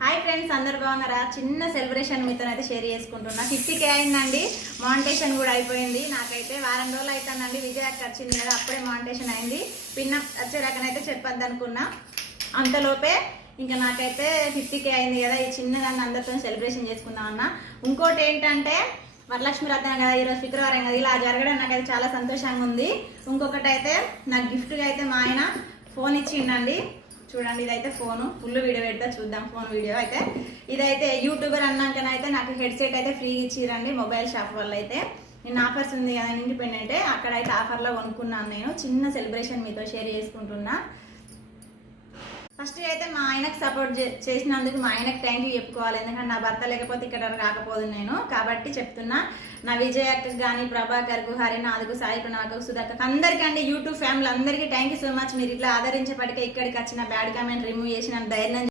Hi friends, అందరు బాగున్నారా? చిన్న సెలబ్రేషన్ మీతో అయితే షేర్ చేసుకుంటున్నా. 50K అయిందండి. మానిటేషన్ కూడా అయిపోయింది. నాకైతే వారం రోజులు అవుతుందండి. విజయ్ అక్క వచ్చింది కదా, అప్పుడే మానిటేషన్ అయింది. పిన్న వచ్చేదాకనైతే చెప్పొద్దు అనుకున్నా. అంతలోపే ఇంకా నాకైతే 50K అయింది కదా, ఈ చిన్నగా అందరితో సెలబ్రేషన్ చేసుకుందాం అన్న. ఇంకోటి ఏంటంటే వరలక్ష్మి వ్రతం కదా, ఈరోజు శుక్రవారం కదా, ఇలా జరగడం నాకైతే చాలా సంతోషంగా ఉంది. ఇంకొకటి అయితే నాకు గిఫ్ట్గా అయితే మా ఆయన ఫోన్ ఇచ్చిండండి. చూడండి, ఇదైతే ఫోను. ఫుల్ వీడియో పెడతా, చూద్దాం ఫోన్ వీడియో అయితే. ఇదైతే యూట్యూబర్ అన్నాకనైతే నాకు హెడ్సెట్ అయితే ఫ్రీ ఇచ్చిరండి మొబైల్ షాప్ వల్ల. అయితే నేను ఆఫర్స్ ఉంది కదా ఇండిపెండెంట్, అక్కడైతే ఆఫర్లో కొనుక్కున్నాను. నేను చిన్న సెలబ్రేషన్ మీతో షేర్ చేసుకుంటున్నా. ఫస్ట్ అయితే మా ఆయనకు సపోర్ట్ చేసినందుకు మా ఆయనకు థ్యాంక్ యూ చెప్పుకోవాలి. ఎందుకంటే నా భర్త లేకపోతే ఇక్కడ రాకపోదు నేను, కాబట్టి చెప్తున్నా. నా విజయకు కానీ, ప్రభాకర్కు, హరినాథ్కు, సాయి ప్రణాకు, సుధాకర్కు, అందరికండి యూట్యూబ్ ఫ్యామిలీ అందరికీ థ్యాంక్ యూ సో మచ్. మీరు ఇట్లా ఆదరించేపటికే ఇక్కడికి వచ్చిన బ్యాడ్ కామెంట్ రిమూవ్ చేసిన ధైర్యం